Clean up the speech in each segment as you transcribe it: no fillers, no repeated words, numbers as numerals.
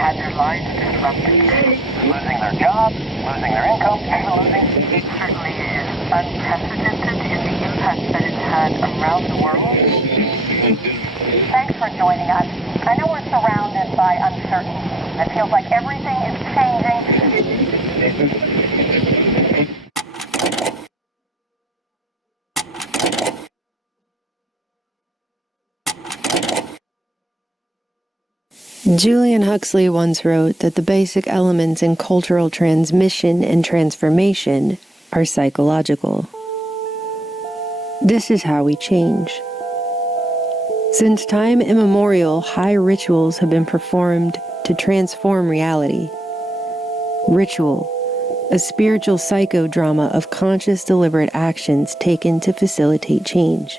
had their lives disrupted. Losing their jobs, losing their income, even losing. It certainly is unprecedented in the impact that it's had around the world. Thanks for joining us. I know we're surrounded by uncertainty. It feels like everything is changing. Julian Huxley once wrote that the basic elements in cultural transmission and transformation are psychological. This is how we change. Since time immemorial, high rituals have been performed to transform reality. Ritual, a spiritual psychodrama of conscious, deliberate actions taken to facilitate change.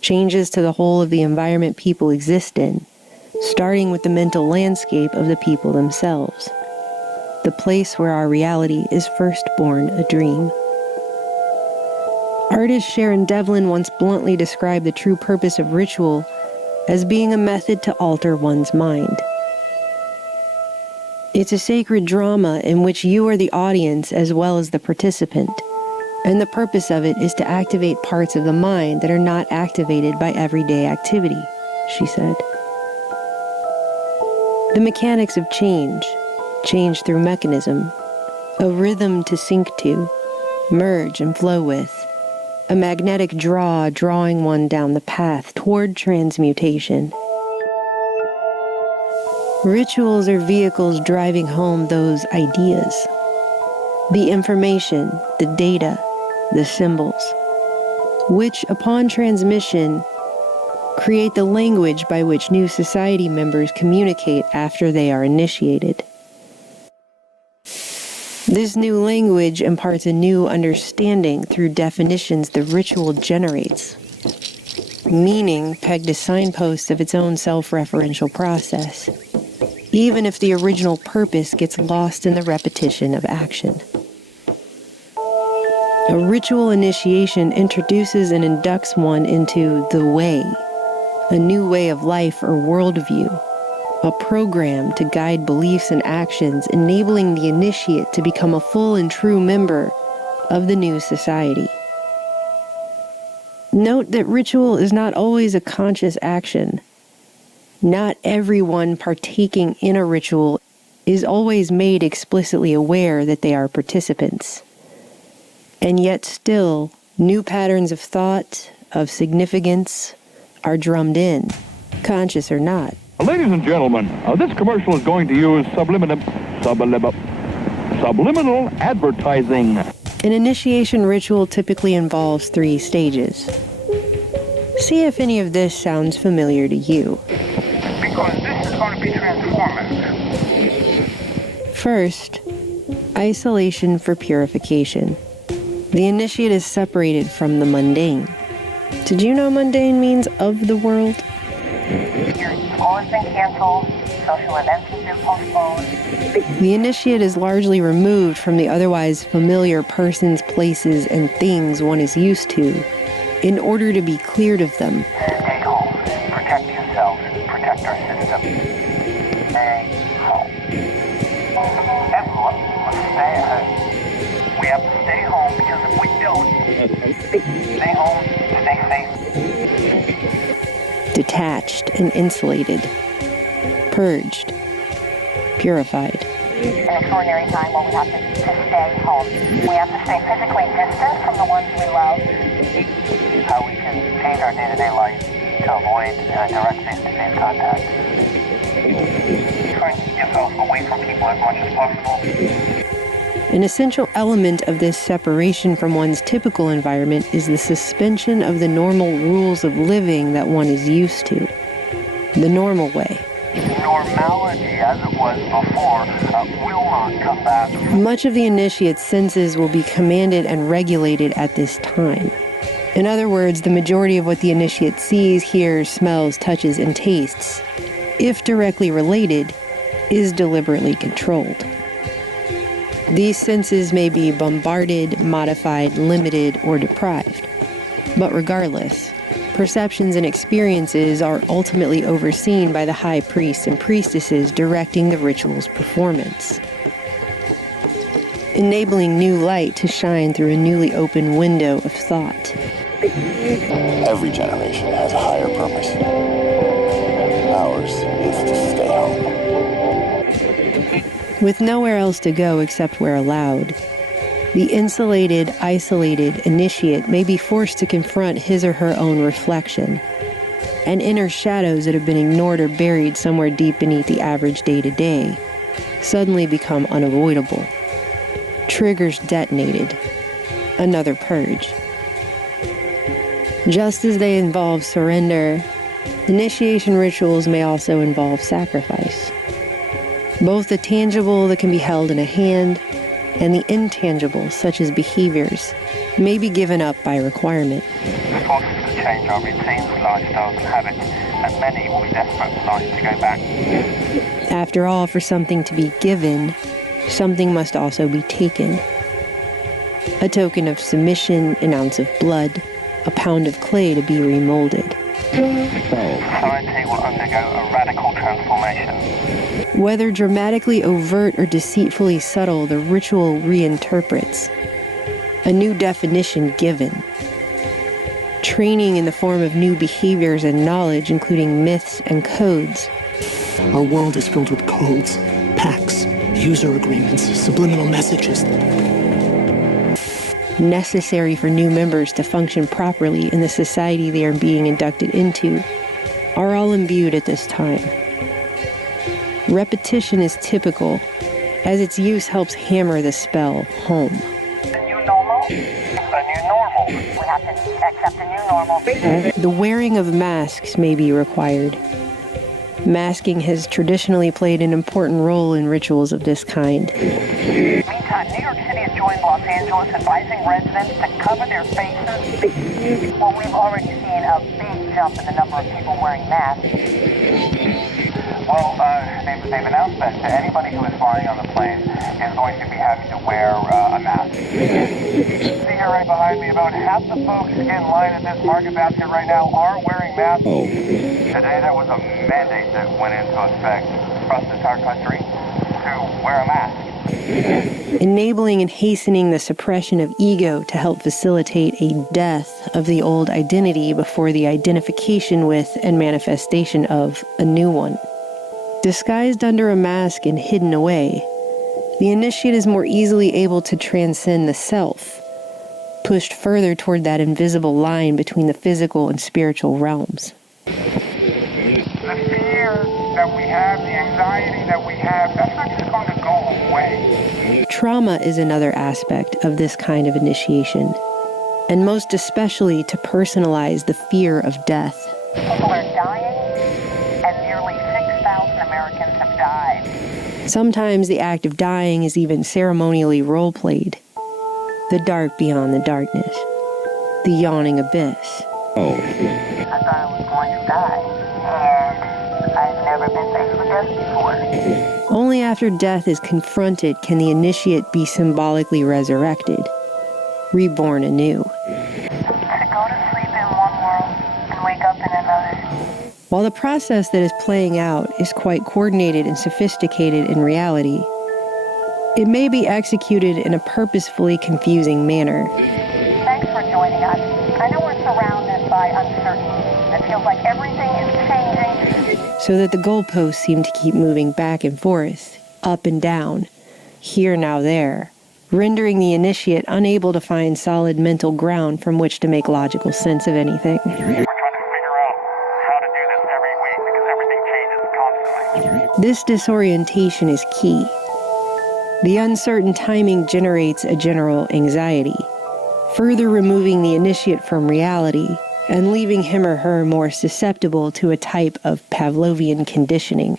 Changes to the whole of the environment people exist in, starting with the mental landscape of the people themselves, the place where our reality is first born a dream. Artist Sharon Devlin once bluntly described the true purpose of ritual as being a method to alter one's mind. It's a sacred drama in which you are the audience as well as the participant, and the purpose of it is to activate parts of the mind that are not activated by everyday activity, she said. The mechanics of change through mechanism, a rhythm to sync to, merge and flow with, a magnetic draw drawing one down the path toward transmutation. Rituals are vehicles driving home those ideas. The information, the data, the symbols, which upon transmission create the language by which new society members communicate after they are initiated. This new language imparts a new understanding through definitions the ritual generates, meaning pegged to signposts of its own self-referential process, even if the original purpose gets lost in the repetition of action. A ritual initiation introduces and inducts one into the way, a new way of life or worldview, a program to guide beliefs and actions, enabling the initiate to become a full and true member of the new society. Note that ritual is not always a conscious action. Not everyone partaking in a ritual is always made explicitly aware that they are participants. And yet still, new patterns of thought, of significance, are drummed in, conscious or not. Ladies and gentlemen, this commercial is going to use subliminal advertising. An initiation ritual typically involves 3 stages. See if any of this sounds familiar to you. Because this is going to be transformative. First, isolation for purification. The initiate is separated from the mundane. Did you know mundane means of the world? School has been canceled, social events have been postponed. The initiate is largely removed from the otherwise familiar persons, places, and things one is used to, in order to be cleared of them. Stay home. Protect yourself. Protect our system. Stay home. Everyone must stay home. We have to stay home because if we don't, stay home, stay safe. Detached and insulated, purged, purified. An extraordinary time when we have to stay home. We have to stay physically distant from the ones we love. How we can change our day-to-day life to avoid direct face-to-face contact. Trying to keep yourself away from people as much as possible. An essential element of this separation from one's typical environment is the suspension of the normal rules of living that one is used to. The normal way. Normality, as it was before, will not come back. Much of the initiate's senses will be commanded and regulated at this time. In other words, the majority of what the initiate sees, hears, smells, touches, and tastes, if directly related, is deliberately controlled. These senses may be bombarded, modified, limited, or deprived. But regardless, perceptions and experiences are ultimately overseen by the high priests and priestesses directing the ritual's performance, enabling new light to shine through a newly opened window of thought. Every generation has a higher purpose. Ours is to stay home. With nowhere else to go except where allowed, the insulated, isolated initiate may be forced to confront his or her own reflection, and inner shadows that have been ignored or buried somewhere deep beneath the average day-to-day suddenly become unavoidable. Triggers detonated. Another purge. Just as they involve surrender, initiation rituals may also involve sacrifice. Both the tangible that can be held in a hand and the intangible, such as behaviors, may be given up by requirement. This wants us to change our routines, lifestyles and habits, and many will be desperate for life to go back. After all, for something to be given, something must also be taken. A token of submission, an ounce of blood, a pound of clay to be remolded. Society will undergo a radical transformation. Whether dramatically overt or deceitfully subtle, the ritual reinterprets. A new definition given. Training in the form of new behaviors and knowledge, including myths and codes. Our world is filled with codes, pacts, user agreements, subliminal messages. Necessary for new members to function properly in the society they are being inducted into, are all imbued at this time. Repetition is typical, as its use helps hammer the spell home. A new normal? A new normal. We have to accept a new normal. The wearing of masks may be required. Masking has traditionally played an important role in rituals of this kind. Meantime, New York City has joined Los Angeles, advising residents to cover their faces. Well, we've already seen a big jump in the number of people wearing masks. Well, they've announced that anybody who is flying on the plane is going to be having to wear a mask. See here right behind me, about half the folks in line at this market basket right now are wearing masks. Today there was a mandate that went into effect across the entire country to wear a mask. Enabling and hastening the suppression of ego to help facilitate a death of the old identity before the identification with and manifestation of a new one. Disguised under a mask and hidden away, the initiate is more easily able to transcend the self, pushed further toward that invisible line between the physical and spiritual realms. The fear that we have, the anxiety that we have, that's not just going to go away. Trauma is another aspect of this kind of initiation, and most especially to personalize the fear of death. People are dying, and nearly 6,000 Americans have died. Sometimes the act of dying is even ceremonially role-played. The dark beyond the darkness. The yawning abyss. I thought I was going to die, and I've never been faced with death before. Only after death is confronted can the initiate be symbolically resurrected, reborn anew. To go to sleep in one world and wake up in another. While the process that is playing out is quite coordinated and sophisticated in reality, it may be executed in a purposefully confusing manner. Thanks for joining us. I know we're surrounded by uncertainty. It feels like everything is changing. So that the goalposts seem to keep moving back and forth, up and down, here now there, rendering the initiate unable to find solid mental ground from which to make logical sense of anything. We're trying to figure out how to do this every week because everything changes constantly. This disorientation is key. The uncertain timing generates a general anxiety, further removing the initiate from reality and leaving him or her more susceptible to a type of Pavlovian conditioning.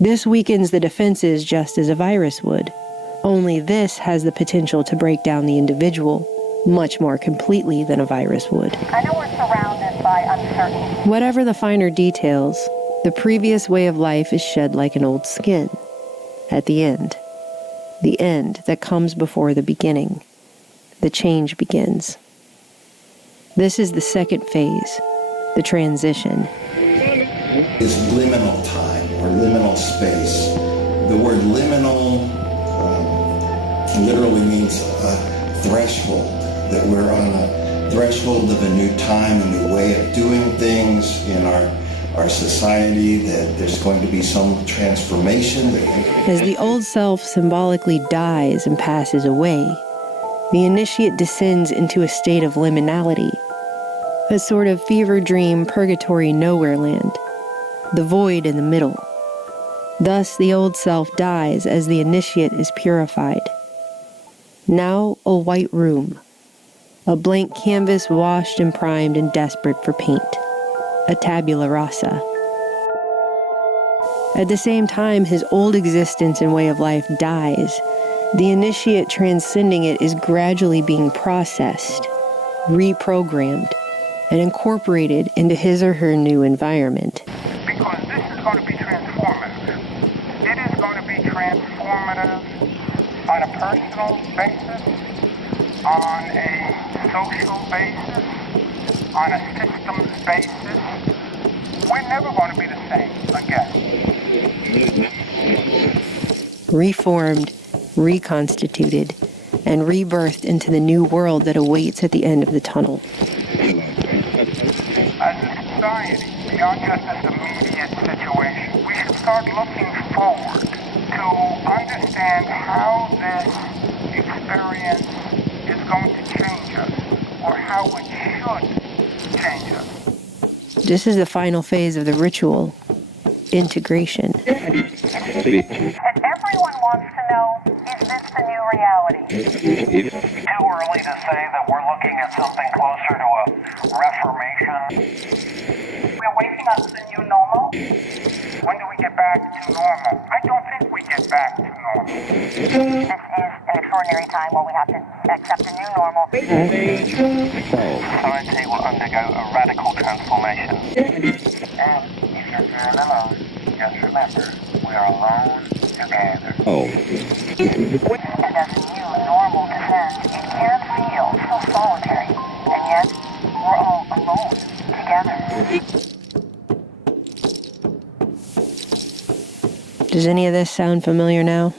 This weakens the defenses just as a virus would, only this has the potential to break down the individual much more completely than a virus would. I know we're surrounded by uncertainty. Whatever the finer details, the previous way of life is shed like an old skin. At the end that comes before the beginning, the change begins. This is the second phase, the transition. Is liminal time or liminal space. The word liminal literally means a threshold, that we're on a threshold of a new time, a new way of doing things in our society, that there's going to be some transformation. As the old self symbolically dies and passes away, the initiate descends into a state of liminality, a sort of fever dream purgatory nowhere land, the void in the middle. Thus the old self dies as the initiate is purified. Now a white room, a blank canvas washed and primed and desperate for paint, a tabula rasa. At the same time his old existence and way of life dies, the initiate transcending it is gradually being processed, reprogrammed, and incorporated into his or her new environment. Because this is going to be transformative. It is going to be transformative on a personal basis, on a social basis, on a systems basis. We're never going to be the same again. Reformed, reconstituted, and rebirthed into the new world that awaits at the end of the tunnel. As a society, beyond just this immediate situation, we should start looking forward to understand how this experience is going to change us, or how it should change us. This is the final phase of the ritual, integration. And everyone wants to know, is this the new reality? Too early to say that we're looking at something closer to a reformation. We're waking up to the new normal. When do we get back to normal? I don't think we get back to normal. This is an extraordinary time where we have to accept a new normal. Society will undergo a radical transformation. And if you're feeling alone, just remember, we are alone together. And as a new normal descends, it can feel so solitary. And yet, we're all alone together. Does any of this sound familiar now?